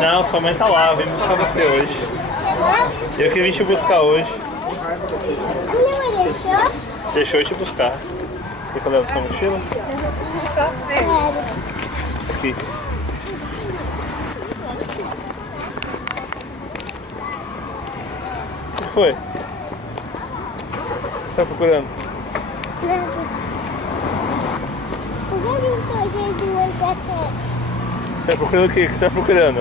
Não, sua mãe tá lá, eu vim buscar você hoje. Eu que vim te buscar hoje. Minha mãe deixou? Deixou eu te buscar. Quer que eu leve sua mochila? Quero. Aqui. O que foi? O que você tá procurando? Nada. Por que a gente hoje de noite até? Você tá procurando o quê? O que você tá procurando?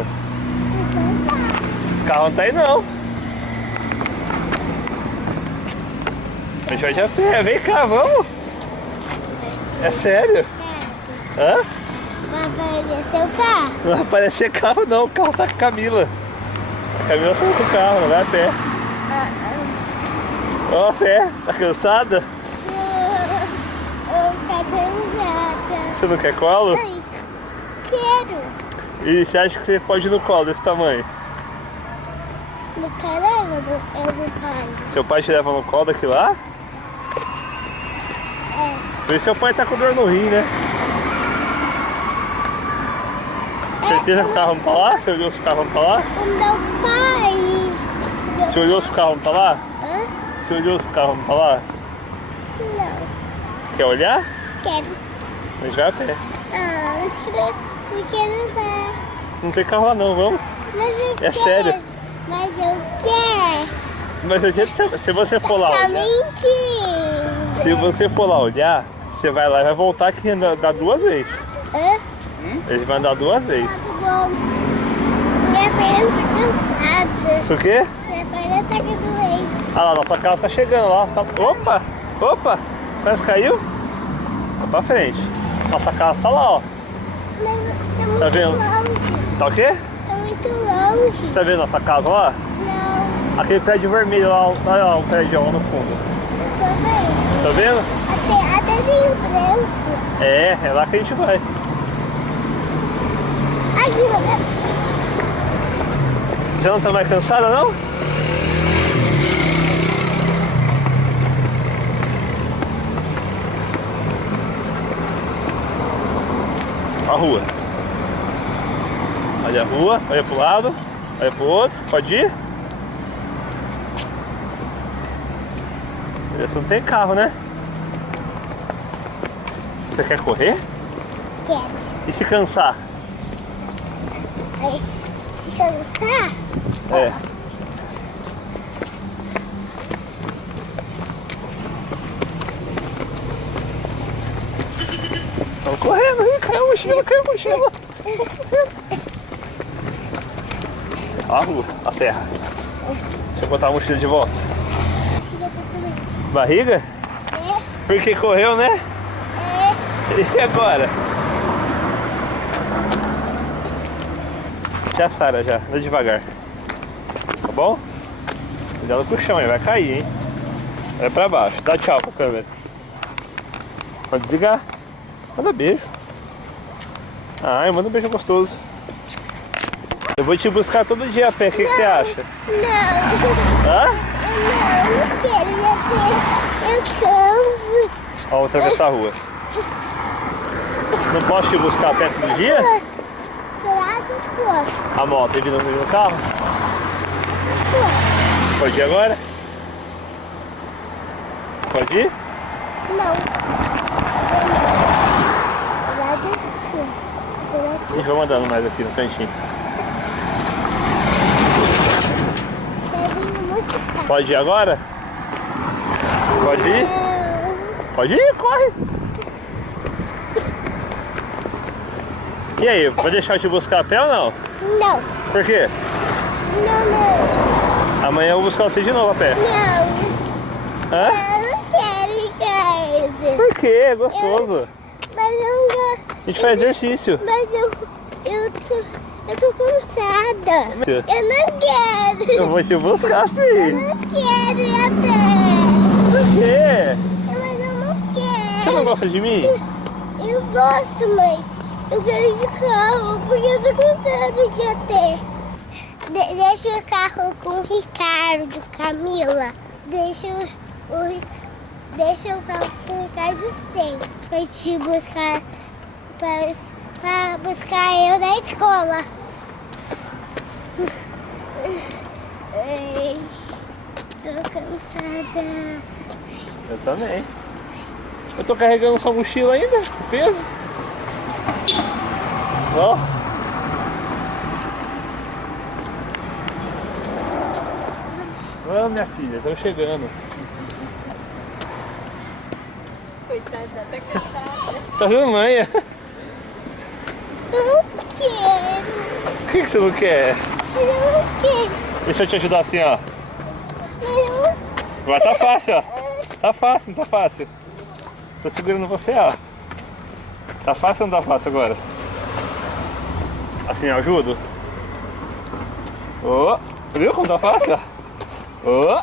O carro não tá aí não. A gente vai de a pé, vem cá, vamos! É sério? Hã? Vai aparecer o carro? Não vai aparecer carro não, o carro tá com a Camila. A Camila saiu com o carro, não vai a pé. Ó, a pé, tá cansada? Eu quero cansada. Você não quer colo? Ai, quero. E você acha que você pode ir no colo desse tamanho? No caramba, eu não pai. Seu pai te leva no colo daqui lá? É. Por isso seu pai tá com dor no rim, né? Certeza que o carro não tá lá? Você olhou se o carro não tá lá? O meu pai. Você olhou se o carro não tá lá? Hã? Você olhou se o carro não tá lá? Não. Quer olhar? Quero. A gente vai a pé. Ah, eu quero dar. Não tem carro lá não, vamos? Mas eu É quero. sério? Mas eu quero. Mas se você for lá Tá olhar, mentindo. se você for lá olhar, você vai lá e vai voltar aqui e andar duas vezes. Hã? Eles vão andar duas vezes. Bom, minha perna tá cansada. Isso o quê? Minha perna tá doente. Ah lá, nossa casa tá chegando lá. Tá... Opa! Opa! Quase caiu? Tá pra frente. Nossa casa tá lá, ó. Mas Tá vendo? longe. Tá o quê? Tá muito longe. Tá vendo nossa casa lá? Não, Aquele prédio vermelho lá, olha lá o prédio lá no fundo. eu tô vendo. Tá vendo? Até tem o branco. É lá que a gente vai. Aqui, olha. Já não tá mais cansada não? A rua. Olha a rua, olha pro lado, olha pro outro, pode ir? Esse não tem carro, né? Você quer correr? Quero. E se cansar? Mas se cansar, É. Estamos correndo, hein? Caiu a mochila, caiu a mochila. A rua, a terra. Deixa eu botar a mochila de volta. fica tudo bem. Barriga? É, Porque correu, né? é. E agora? Já, Sara, já. Anda devagar. Tá bom? Cuidado com o chão, aí vai cair, hein? Vai pra baixo. Dá tchau pra câmera. Pode desligar. Manda beijo. Ai, manda um beijo gostoso. Eu vou te buscar todo dia a pé. O que você acha? Não. Hã? Não, eu quero ir até. Eu canso. Ó, vou atravessar a rua. Não posso te buscar a pé todo dia? Claro que posso. A moto, ele vindo no carro? Pode ir agora? Pode ir? Não. Claro que posso. Ih, vamos andando mais aqui no cantinho. Pode ir agora? Pode ir? Pode ir, corre! E aí, vai deixar eu te buscar a pé ou não? Não. Por quê? Não. Amanhã eu vou buscar você de novo a pé. Não. Hã? Eu não quero ir em casa. Por quê? É gostoso. Mas eu não gosto. A gente faz exercício. Mas eu tô cansada. Eu não quero. Eu vou te buscar Eu sim. não quero ir a pé. Por quê? Mas eu não Você quero. não gosta de mim? Eu gosto, mas eu quero ir de carro, porque eu tô cansada de ir até. Deixa o carro com o Ricardo, Camila. Deixa o carro com o Ricardo sem. Pra te buscar, pra buscar eu da escola. Ai, tô cansada. Eu também. Eu tô carregando sua mochila ainda, o peso. Ó. Ó, minha filha, estamos chegando. Coitada, tá cansada. Tá vendo, manha? Não quero. O que você não quer? Não quero. Deixa eu te ajudar assim, ó. Não. Agora tá fácil, ó. Tá fácil, não tá fácil. Tô segurando você, ó. Tá fácil ou não tá fácil agora? Assim, ó, ajudo. Ó, viu como tá fácil? Ó.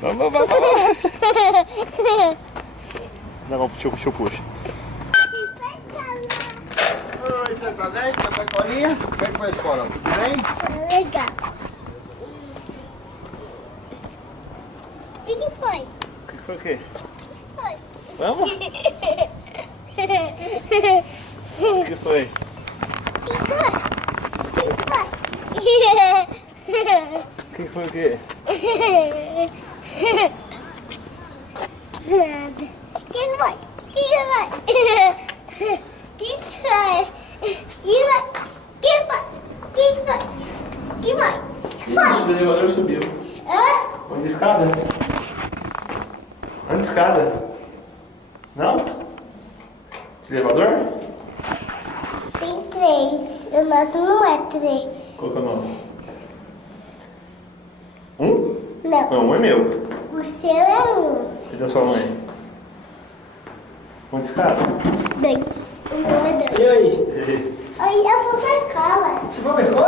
Vamos, vamos, vamos. Não, deixa eu puxar. Oi, você tá bem? Tá com a colinha? Como é que foi a escola? Tudo bem? Legal. O que foi? O que foi o quê? Foi. Vamos? O que foi? O que foi o quê? Nada. Quem vai? Quem vai? Quem vai? Quem vai? Quem vai? Quem vai? Quem vai? Vai! O elevador subiu. Hã? Onde escada? Onde escada? Não? De elevador? Tem três. O nosso não é três. Qual que é o nome? Um? Não. Não, um é meu. O seu é um. E da sua mãe? Onde escada? Dois. O meu é dois. E aí? Aí eu vou pra escola. Você foi pra escola?